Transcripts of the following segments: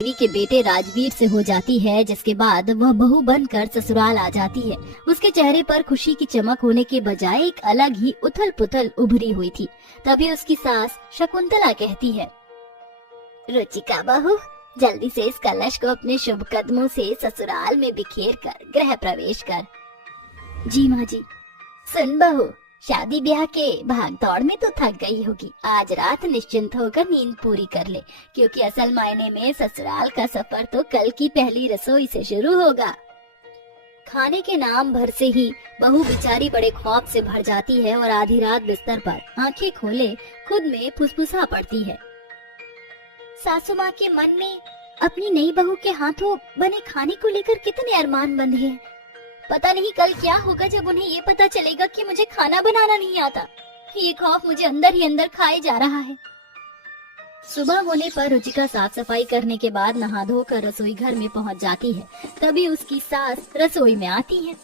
देवी के बेटे राजवीर से हो जाती है, जिसके बाद वह बहू बनकर ससुराल आ जाती है। उसके चेहरे पर खुशी की चमक होने के बजाय एक अलग ही उथल पुथल उभरी हुई थी। तभी उसकी सास शकुंतला कहती है, रुचिका बहू, जल्दी से इस कलश को अपने शुभ कदमों से ससुराल में बिखेर कर गृह प्रवेश कर। जी माँ जी। सुन बहू, शादी ब्याह के भाग दौड़ में तो थक गई होगी। आज रात निश्चिंत होकर नींद पूरी कर ले, क्योंकि असल मायने में ससुराल का सफर तो कल की पहली रसोई से शुरू होगा। खाने के नाम भर से ही बहू बेचारी बड़े खौफ से भर जाती है और आधी रात बिस्तर पर आंखें खोले खुद में फुसफुसा पड़ती है। सासू माँ के मन में अपनी नई बहू के हाथों बने खाने को लेकर कितने अरमान बंधे हैं। पता नहीं कल क्या होगा जब उन्हें ये पता चलेगा कि मुझे खाना बनाना नहीं आता। ये खौफ मुझे अंदर ही अंदर खाए जा रहा है। सुबह होने पर रुचिका साफ सफाई करने के बाद नहा धोकर रसोई घर में पहुंच जाती है। तभी उसकी सास रसोई में आती है।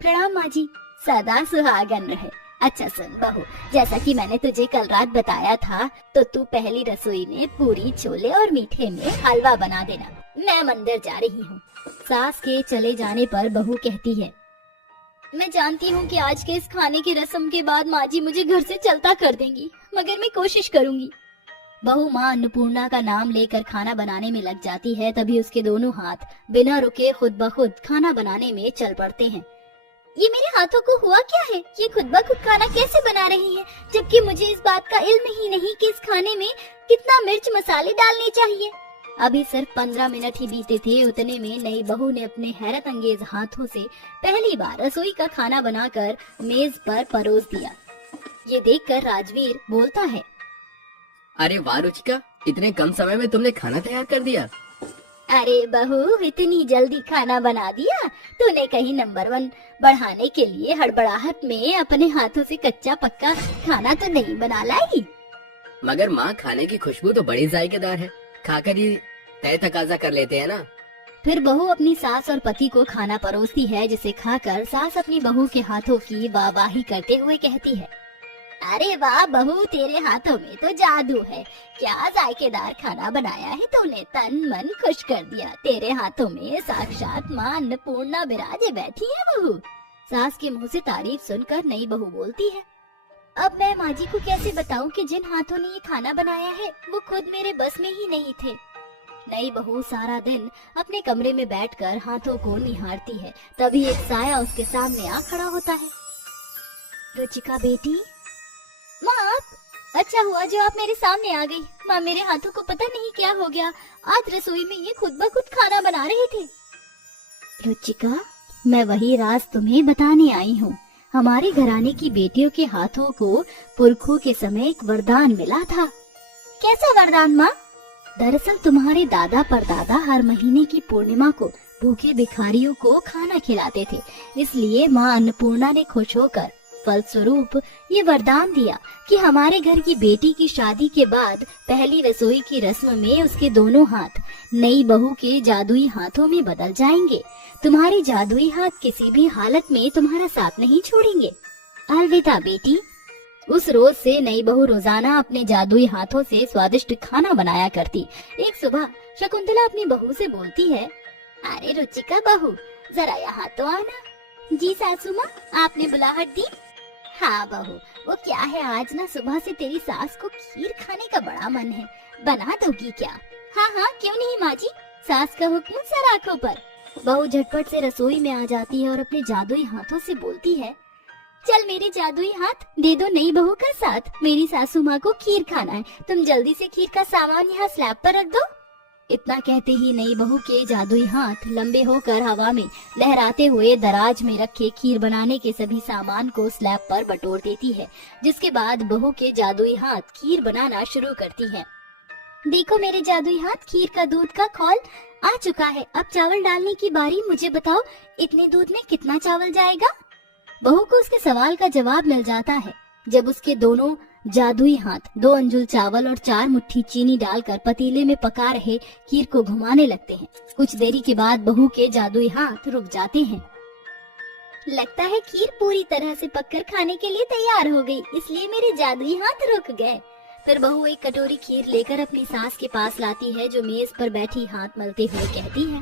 प्रणाम माँ जी, सदा सुहागन रहे। अच्छा सुन बहू, जैसा कि मैंने तुझे कल रात बताया था, तो तू पहली रसोई में पूरी, छोले और मीठे में हलवा बना देना। मैं मंदिर जा रही हूँ। सास के चले जाने पर बहू कहती है, मैं जानती हूँ कि आज के इस खाने की रस्म के बाद माँ जी मुझे घर से चलता कर देंगी, मगर मैं कोशिश करूंगी। बहू माँ अन्नपूर्णा का नाम लेकर खाना बनाने में लग जाती है। तभी उसके दोनों हाथ बिना रुके खुद ब खुद खाना बनाने में चल पड़ते हैं। ये मेरे हाथों को हुआ क्या है? ये खुद ब खुद खाना कैसे बना रही है, जबकि मुझे इस बात का इल्म ही नहीं कि इस खाने में कितना मिर्च मसाले डालने चाहिए। अभी सिर्फ 15 मिनट ही बीते थे, उतने में नई बहू ने अपने हैरत अंगेज हाथों से पहली बार रसोई का खाना बनाकर मेज पर परोस दिया। ये देखकर राजवीर बोलता है, अरे वाह रुचिका, इतने कम समय में तुमने खाना तैयार कर दिया। अरे बहू, इतनी जल्दी खाना बना दिया? तूने कहीं नंबर 1 बढ़ाने के लिए हड़बड़ाहट में अपने हाथों से कच्चा पक्का खाना तो नहीं बना लाई? मगर माँ, खाने की खुशबू तो बड़ी जायकेदार है, खाकर ही तय तकाजा कर लेते हैं ना। फिर बहू अपनी सास और पति को खाना परोसती है, जिसे खाकर सास अपनी बहू के हाथों की वाहवाही करते हुए कहती है, अरे वाह बहू, तेरे हाथों में तो जादू है। क्या जायकेदार खाना बनाया है तूने, तन मन खुश कर दिया। तेरे हाथों में साक्षात माँ अन्नपूर्णा विराजे बैठी है बहू। सास के मुंह से तारीफ सुनकर नई बहू बोलती है, अब मैं माँ जी को कैसे बताऊं कि जिन हाथों ने ये खाना बनाया है वो खुद मेरे बस में ही नहीं थे। नई बहू सारा दिन अपने कमरे में बैठकर हाथों को निहारती है। तभी एक साया उसके सामने आ खड़ा होता है। रुचिका बेटी। माँ आप? अच्छा हुआ जो आप मेरे सामने आ गई। माँ, मेरे हाथों को पता नहीं क्या हो गया, आज रसोई में ये खुद ब खुद खाना बना रहे थे। रुचिका, मैं वही राज तुम्हें बताने आई हूँ। हमारे घराने की बेटियों के हाथों को पुरखों के समय एक वरदान मिला था। कैसा वरदान माँ? दरअसल तुम्हारे दादा परदादा हर महीने की पूर्णिमा को भूखे भिखारियों को खाना खिलाते थे। इसलिए माँ अन्नपूर्णा ने खुश होकर फलस्वरूप ये वरदान दिया कि हमारे घर की बेटी की शादी के बाद पहली रसोई की रस्म में उसके दोनों हाथ नई बहू के जादुई हाथों में बदल जाएंगे। तुम्हारे जादुई हाथ किसी भी हालत में तुम्हारा साथ नहीं छोड़ेंगे। अलविदा बेटी। उस रोज से नई बहू रोजाना अपने जादुई हाथों से स्वादिष्ट खाना बनाया करती। एक सुबह शकुंतला अपनी बहू से बोलती है, अरे रुचिका बहू, जरा यहाँ तो आना। जी सासू माँ, आपने बुलाहट दी? हाँ बहू, वो क्या है, आज ना सुबह से तेरी सास को खीर खाने का बड़ा मन है, बना दोगी क्या? हाँ हाँ, क्यों नहीं माँ जी, सास का हुक्म सर आंखों पर। बहू झटपट से रसोई में आ जाती है और अपने जादुई हाथों से बोलती है, चल मेरे जादुई हाथ दे दो नई बहू का साथ। मेरी सासू माँ को खीर खाना है, तुम जल्दी से खीर का सामान यहाँ स्लैब पर रख दो। इतना कहते ही नई बहू के जादुई हाथ लंबे होकर हवा में लहराते हुए दराज में रखे खीर बनाने के सभी सामान को स्लैब पर बटोर देती है, जिसके बाद बहू के जादुई हाथ खीर बनाना शुरू करती है। देखो मेरे जादुई हाथ, खीर का दूध का खौल आ चुका है। अब चावल डालने की बारी, मुझे बताओ इतने दूध में कितना चावल जाएगा? बहू को उसके सवाल का जवाब मिल जाता है जब उसके दोनों जादुई हाथ 2 अंजुल चावल और 4 मुट्ठी चीनी डालकर पतीले में पका रहे खीर को घुमाने लगते हैं। कुछ देरी के बाद बहू के जादुई हाथ रुक जाते हैं। लगता है खीर पूरी तरह से पककर खाने के लिए तैयार हो गई, इसलिए मेरे जादुई हाथ रुक गए। फिर बहू एक कटोरी खीर लेकर अपनी सास के पास लाती है, जो मेज पर बैठी हाथ मलते हुए कहती है,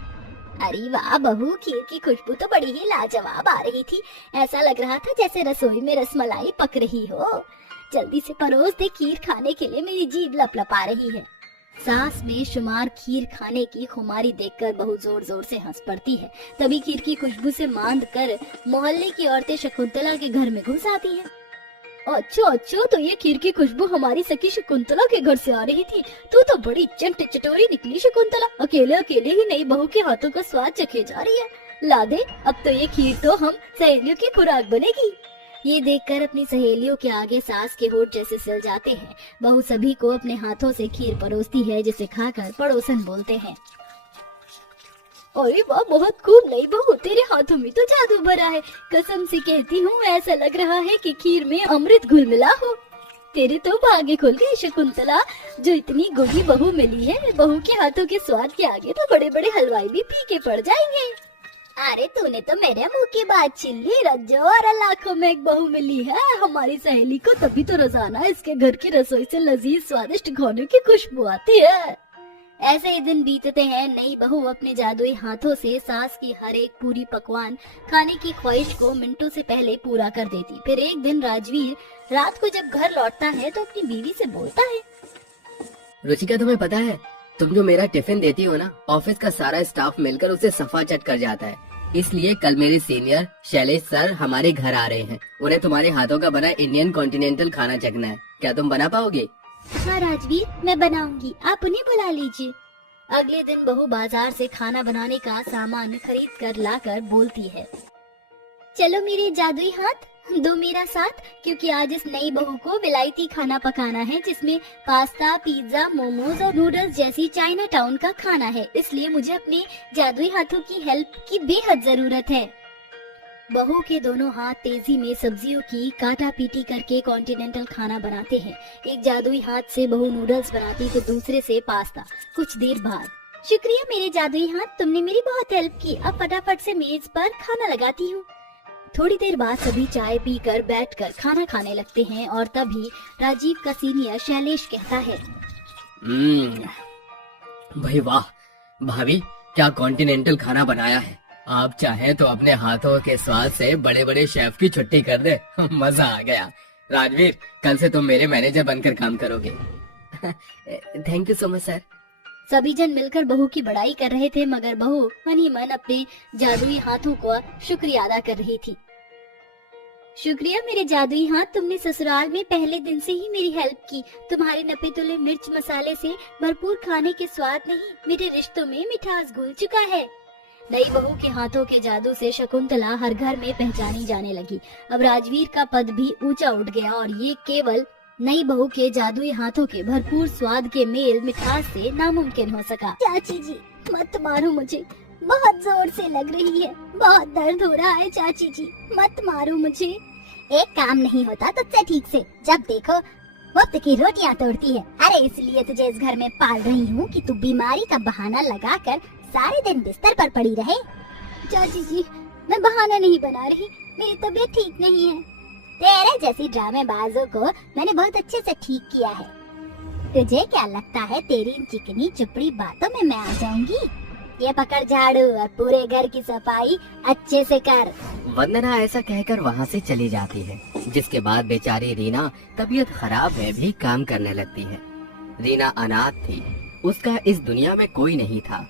अरे वाह बहू, खीर की खुशबू तो बड़ी ही लाजवाब आ रही थी। ऐसा लग रहा था जैसे रसोई में रसमलाई पक रही हो। जल्दी से परोस दे, खीर खाने के लिए मेरी जीभ लपलपा रही है। सास बेशुमार खीर खाने की खुमारी देखकर बहू जोर जोर से हंस पड़ती है। तभी खीर की खुशबू से मांद कर मोहल्ले की औरतें शकुंतला के घर में घुस आती हैं। अच्छा, तो ये खीर की खुशबू हमारी सखी शकुंतला के घर से आ रही थी। तू तो बड़ी चंट चटोरी निकली शकुंतला, अकेले अकेले ही नई बहू के हाथों का स्वाद चखे जा रही है। ला दे, अब तो ये खीर तो हम सहेलियों की खुराक बनेगी। ये देखकर अपनी सहेलियों के आगे सास के होठ जैसे सिल जाते हैं। बहू सभी को अपने हाथों से खीर परोसती है, जिसे खाकर पड़ोसन बोलते हैं, अरे वाह, बहुत खूब नई बहू, तेरे हाथों में तो जादू भरा है। कसम से कहती हूँ, ऐसा लग रहा है कि खीर में अमृत घुल मिला हो। तेरे तो भाग्य खुल गए शकुंतला, जो इतनी गुड़ी बहू मिली है। बहू के हाथों के स्वाद के आगे तो बड़े बड़े हलवाई भी फीके पड़ जाएंगे। अरे तूने तो मेरे मुंह की बात छीन ली रज्जो, और लाखों में एक बहू मिली है हमारी सहेली को, तभी तो रोजाना इसके घर की रसोई से लजीज स्वादिष्ट खानों की खुशबू आती है। ऐसे ही दिन बीतते हैं। नई बहू अपने जादुई हाथों से सास की हर एक पूरी पकवान खाने की ख्वाहिश को मिनटों से पहले पूरा कर देती। फिर एक दिन राजवीर रात को जब घर लौटता है तो अपनी बीवी से बोलता है, रुचिका, तुम्हें पता है, तुम जो मेरा टिफिन देती हो ना, ऑफिस का सारा स्टाफ मिलकर उसे सफा चट कर जाता है। इसलिए कल मेरे सीनियर शैलेश सर हमारे घर आ रहे हैं। उन्हें तुम्हारे हाथों का बना इंडियन कॉन्टिनेंटल खाना चखना है। क्या तुम बना पाओगे? हाँ राजवीर, मैं बनाऊंगी, आप उन्हें बुला लीजिए। अगले दिन बहू बाजार से खाना बनाने का सामान खरीद कर लाकर बोलती है, चलो मेरे जादुई हाथ, दो मेरा साथ, क्योंकि आज इस नई बहू को विलायती खाना पकाना है, जिसमें पास्ता, पिज्जा, मोमोज और नूडल्स जैसी चाइना टाउन का खाना है। इसलिए मुझे अपने जादुई हाथों की हेल्प की बेहद जरूरत है। बहू के दोनों हाथ तेजी में सब्जियों की काटा पीटी करके कॉन्टिनेंटल खाना बनाते हैं। एक जादुई हाथ से बहू नूडल्स बनाती तो दूसरे से पास्ता। कुछ देर बाद, शुक्रिया मेरे जादुई हाथ, तुमने मेरी बहुत हेल्प की। अब फटाफट से मेज पर खाना लगाती हूँ। थोड़ी देर बाद सभी चाय पीकर बैठकर खाना खाने लगते हैं और तभी राजीव का सीनियर शैलेश कहता है, भाई वाह भाभी, क्या कॉन्टिनेंटल खाना बनाया है। आप चाहे तो अपने हाथों के स्वाद से बड़े बड़े शेफ की छुट्टी कर दे। मजा आ गया। राजवीर, कल से तुम मेरे मैनेजर बनकर काम करोगे। Thank you so much sir. सभी जन मिलकर बहू की बड़ाई कर रहे थे, मगर बहू मन ही मन अपने जादुई हाथों को शुक्रिया अदा कर रही थी। शुक्रिया मेरे जादुई हाथ, तुमने ससुराल में पहले दिन से ही मेरी हेल्प की। तुम्हारे नपे तुले मिर्च मसाले से भरपूर खाने के स्वाद नहीं, मेरे रिश्तों में मिठास घुल चुका है। नई बहू के हाथों के जादू से शकुंतला हर घर में पहचानी जाने लगी। अब राजवीर का पद भी ऊंचा उठ गया और ये केवल नई बहू के जादुई हाथों के भरपूर स्वाद के मेल मिठास से नामुमकिन हो सका। चाची जी, मत मारो मुझे, बहुत जोर से लग रही है, बहुत दर्द हो रहा है। चाची जी, मत मारो मुझे। एक काम नहीं होता तुझसे ठीक से, जब देखो मुफ्त की रोटियां तोड़ती है। अरे इसलिए तुझे इस घर में पाल रही हूँ कि तू बीमारी का बहाना लगाकर सारे दिन बिस्तर पर पड़ी रहे। चाची जी, मैं बहाना नहीं बना रही, मेरी तबीयत ठीक नहीं है। तेरे जैसी ड्रामेबाजों को मैंने बहुत अच्छे से ठीक किया है। तुझे क्या लगता है तेरी इन चिकनी चुपड़ी बातों में मैं आ जाऊंगी? ये पकड़ झाड़ू और पूरे घर की सफाई अच्छे से कर। वंदना ऐसा कहकर वहाँ से चली जाती है, जिसके बाद बेचारी रीना तबीयत खराब में भी काम करने लगती है। रीना अनाथ थी, उसका इस दुनिया में कोई नहीं था।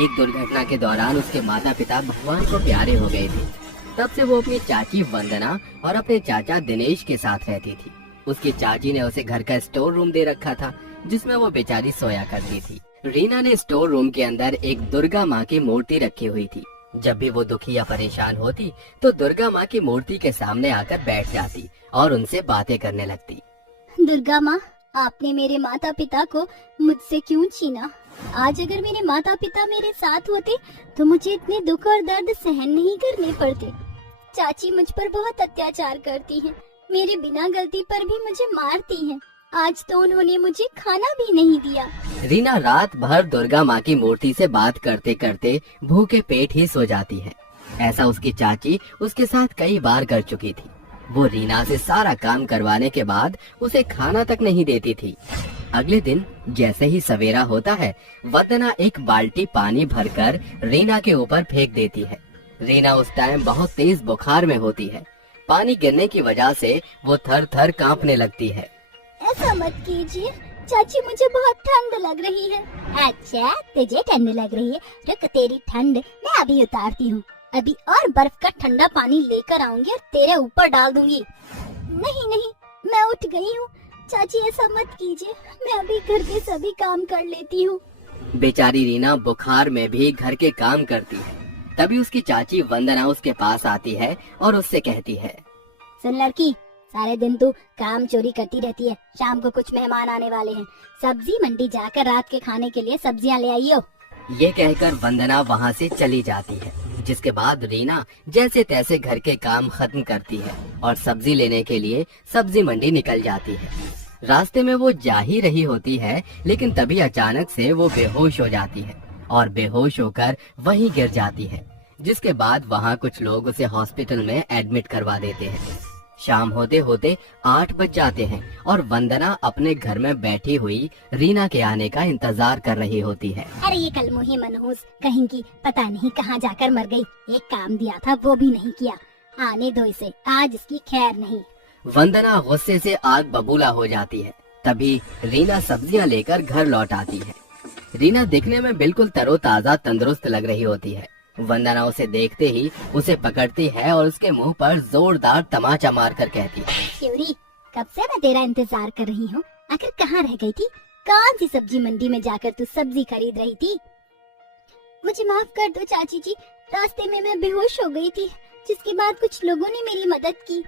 एक दुर्घटना के दौरान उसके माता पिता भगवान को प्यारे हो गए थे। तब से वो अपनी चाची वंदना और अपने चाचा दिनेश के साथ रहती थी। उसकी चाची ने उसे घर का स्टोर रूम दे रखा था, जिसमें वो बेचारी सोया करती थी। रीना ने स्टोर रूम के अंदर एक दुर्गा माँ की मूर्ति रखी हुई थी। जब भी वो दुखी या परेशान होती तो दुर्गा माँ की मूर्ति के सामने आकर बैठ जाती और उनसे बातें करने लगती। दुर्गा माँ, आपने मेरे माता पिता को मुझसे क्यों छीना? आज अगर मेरे माता पिता मेरे साथ होते तो मुझे इतने दुख और दर्द सहन नहीं करने पड़ते। चाची मुझ पर बहुत अत्याचार करती हैं, मेरे बिना गलती पर भी मुझे मारती हैं। आज तो उन्होंने मुझे खाना भी नहीं दिया। रीना रात भर दुर्गा माँ की मूर्ति से बात करते करते भूखे पेट ही सो जाती है। ऐसा उसकी चाची उसके साथ कई बार कर चुकी थी। वो रीना से सारा काम करवाने के बाद उसे खाना तक नहीं देती थी। अगले दिन जैसे ही सवेरा होता है, वंदना एक बाल्टी पानी भरकर रीना के ऊपर फेंक देती है। रीना उस टाइम बहुत तेज बुखार में होती है। पानी गिरने की वजह से वो थर थर कांपने लगती है। ऐसा मत कीजिए चाची, मुझे बहुत ठंड लग रही है। अच्छा, तुझे ठंड लग रही है? रुक, तेरी ठंड मैं अभी उतारती हूँ। अभी और बर्फ का ठंडा पानी लेकर आऊंगी और तेरे ऊपर डाल दूंगी। नहीं नहीं, मैं उठ गई हूँ चाची, ऐसा मत कीजिए, मैं अभी घर के सभी काम कर लेती हूँ। बेचारी रीना बुखार में भी घर के काम करती है। तभी उसकी चाची वंदना उसके पास आती है और उससे कहती है, सुन लड़की, सारे दिन तू काम चोरी करती रहती है। शाम को कुछ मेहमान आने वाले हैं, सब्जी मंडी जाकर रात के खाने के लिए सब्जियां ले आइयो। ये कहकर वंदना वहाँ से चली जाती है। जिसके बाद रीना जैसे तैसे घर के काम खत्म करती है और सब्जी लेने के लिए सब्जी मंडी निकल जाती है। रास्ते में वो जा ही रही होती है, लेकिन तभी अचानक से वो बेहोश हो जाती है और बेहोश होकर वहीं गिर जाती है। जिसके बाद वहाँ कुछ लोग उसे हॉस्पिटल में एडमिट करवा देते हैं। शाम होते होते 8 बज जाते हैं और वंदना अपने घर में बैठी हुई रीना के आने का इंतजार कर रही होती है। अरे ये कल मुही मनहूस कहीं की पता नहीं कहाँ जाकर मर गई। एक काम दिया था वो भी नहीं किया। आने दो इसे, आज इसकी खैर नहीं। वंदना गुस्से से आग बबूला हो जाती है। तभी रीना सब्जियां लेकर घर लौट आती है। रीना दिखने में बिल्कुल तरोताजा तंदुरुस्त लग रही होती है। वंदना उसे देखते ही उसे पकड़ती है और उसके मुंह पर जोरदार तमाचा मारकर कहती है, क्यूरी, कब से मैं तेरा इंतजार कर रही हूँ। आखिर कहाँ रह गई थी? कौन सी सब्जी मंडी में जाकर तू सब्जी खरीद रही थी? मुझे माफ कर दो चाची जी, रास्ते में मैं बेहोश हो गई थी, जिसके बाद कुछ लोगों ने मेरी मदद की।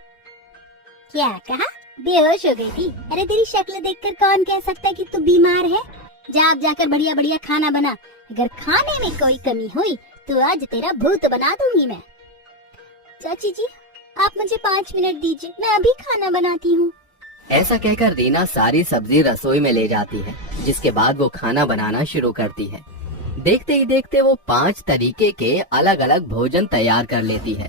क्या कहा? बेहोश हो गई थी? अरे तेरी शक्ल देखकर कौन कह सकता है कि तू बीमार है। जा अब जाकर बढ़िया बढ़िया खाना बना। अगर खाने में कोई कमी हुई तो आज तेरा भूत बना दूंगी मैं। चाची जी, आप मुझे 5 मिनट दीजिए, मैं अभी खाना बनाती हूँ। ऐसा कहकर रीना सारी सब्जी रसोई में ले जाती है। जिसके बाद वो खाना बनाना शुरू करती है। देखते ही देखते वो 5 तरीके के अलग अलग भोजन तैयार कर लेती है।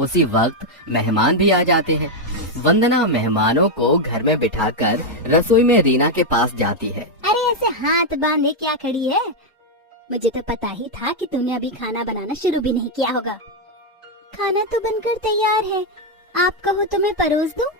उसी वक्त मेहमान भी आ जाते हैं। वंदना मेहमानों को घर में बिठाकर रसोई में रीना के पास जाती है। अरे ऐसे हाथ बांधे क्या खड़ी है? मुझे तो पता ही था कि तूने अभी खाना बनाना शुरू भी नहीं किया होगा। खाना तो बनकर तैयार है, आप कहो तो मैं परोस दूं?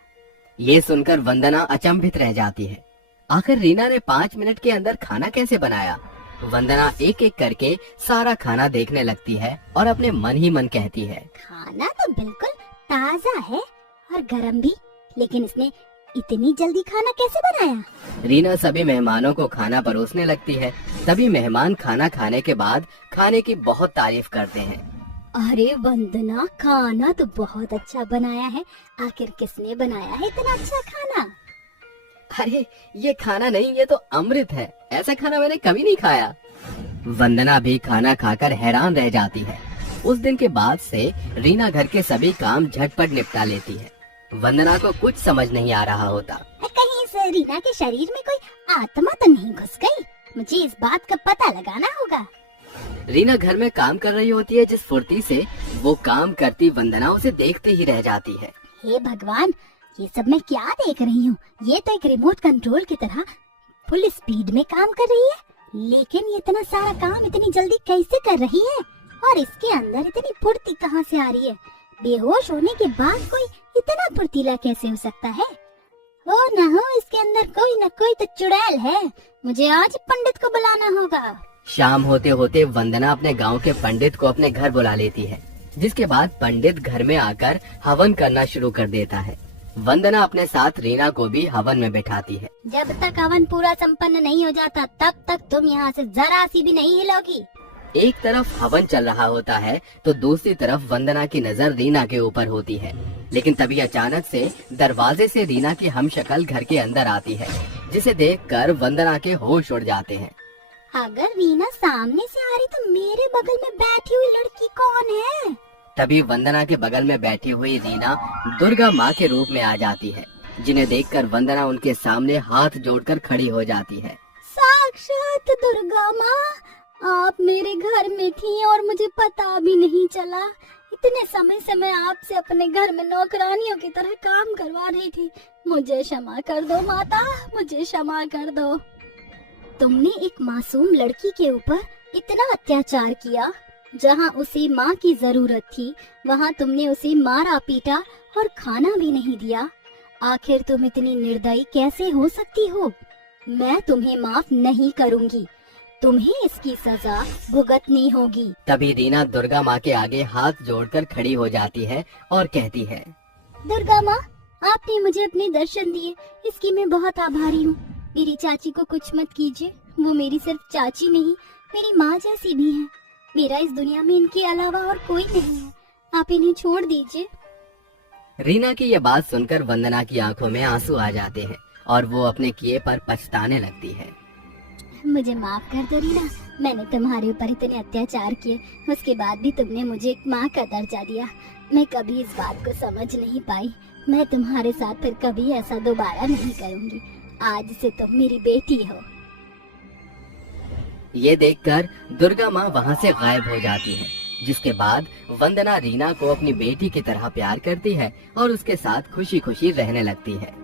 ये सुनकर वंदना अचंभित रह जाती है। आखिर रीना ने 5 मिनट के अंदर खाना कैसे बनाया? वंदना एक एक करके सारा खाना देखने लगती है और अपने मन ही मन कहती है, खाना तो बिल्कुल ताजा है और गरम भी, लेकिन इसने इतनी जल्दी खाना कैसे बनाया? रीना सभी मेहमानों को खाना परोसने लगती है। तभी मेहमान खाना खाने के बाद खाने की बहुत तारीफ करते हैं। अरे वंदना, खाना तो बहुत अच्छा बनाया है। आखिर किसने बनाया है इतना अच्छा खाना? अरे ये खाना नहीं, ये तो अमृत है। ऐसा खाना मैंने कभी नहीं खाया। वंदना भी खाना खाकर हैरान रह जाती है। उस दिन के बाद से रीना घर के सभी काम झटपट निपटा लेती है। वंदना को कुछ समझ नहीं आ रहा होता। कहीं इस रीना के शरीर में कोई आत्मा तो नहीं घुस गई? मुझे इस बात का पता लगाना होगा। रीना घर में काम कर रही होती है। जिस फुर्ती से वो काम करती, वंदना उसे देखते ही रह जाती है। हे भगवान, ये सब मैं क्या देख रही हूँ? ये तो एक रिमोट कंट्रोल की तरह फुल स्पीड में काम कर रही है, लेकिन ये इतना सारा काम इतनी जल्दी कैसे कर रही है? और इसके अंदर इतनी फुर्ती कहाँ से आ रही है? बेहोश होने के बाद कोई इतना फुर्तीला कैसे हो सकता है? हो न हो इसके अंदर कोई न कोई तो चुड़ैल है। मुझे आज पंडित को बुलाना होगा। शाम होते होते वंदना अपने गांव के पंडित को अपने घर बुला लेती है। जिसके बाद पंडित घर में आकर हवन करना शुरू कर देता है। वंदना अपने साथ रीना को भी हवन में बैठाती है। जब तक हवन पूरा संपन्न नहीं हो जाता तब तक तुम यहाँ से जरा सी भी नहीं हिलोगी। एक तरफ हवन चल रहा होता है तो दूसरी तरफ वंदना की नजर रीना के ऊपर होती है। लेकिन तभी अचानक से दरवाजे से रीना की हमशक्ल घर के अंदर आती है, जिसे देखकर वंदना के होश उड़ जाते हैं। अगर रीना सामने से आ रही तो मेरे बगल में बैठी हुई लड़की कौन है? तभी वंदना के बगल में बैठी हुई रीना दुर्गा माँ के रूप में आ जाती है, जिन्हें देखकर वंदना उनके सामने हाथ जोड़कर खड़ी हो जाती है। साक्षात दुर्गा माँ, आप मेरे घर में थी और मुझे पता भी नहीं चला। इतने समय से मैं आपसे अपने घर में नौकरानियों की तरह काम करवा रही थी। मुझे क्षमा कर दो माता, मुझे क्षमा कर दो। तुमने एक मासूम लड़की के ऊपर इतना अत्याचार किया। जहाँ उसे माँ की जरूरत थी वहाँ तुमने उसे मारा पीटा और खाना भी नहीं दिया। आखिर तुम इतनी निर्दयी कैसे हो सकती हो? मैं तुम्हें माफ नहीं करूँगी। तुम्हें इसकी सजा भुगतनी होगी। तभी रीना दुर्गा माँ के आगे हाथ जोड़कर खड़ी हो जाती है और कहती है, दुर्गा माँ, आपने मुझे अपने दर्शन दिए, इसकी मैं बहुत आभारी हूँ। मेरी चाची को कुछ मत कीजिए, वो मेरी सिर्फ चाची नहीं, मेरी माँ जैसी भी है। मेरा इस दुनिया में इनके अलावा और कोई नहीं है, आप इन्हें छोड़ दीजिए। रीना की यह बात सुनकर वंदना की आंखों में आंसू आ जाते हैं और वो अपने किए पर पछताने लगती है। मुझे माफ कर दो रीना, मैंने तुम्हारे ऊपर इतने अत्याचार किए, उसके बाद भी तुमने मुझे एक माँ का दर्जा दिया। मैं कभी इस बात को समझ नहीं पाई। मैं तुम्हारे साथ फिर कभी ऐसा दोबारा नहीं करूँगी। आज से तुम मेरी बेटी हो। ये देखकर दुर्गा माँ वहाँ से गायब हो जाती है, जिसके बाद वंदना रीना को अपनी बेटी की तरह प्यार करती है और उसके साथ खुशी खुशी रहने लगती है।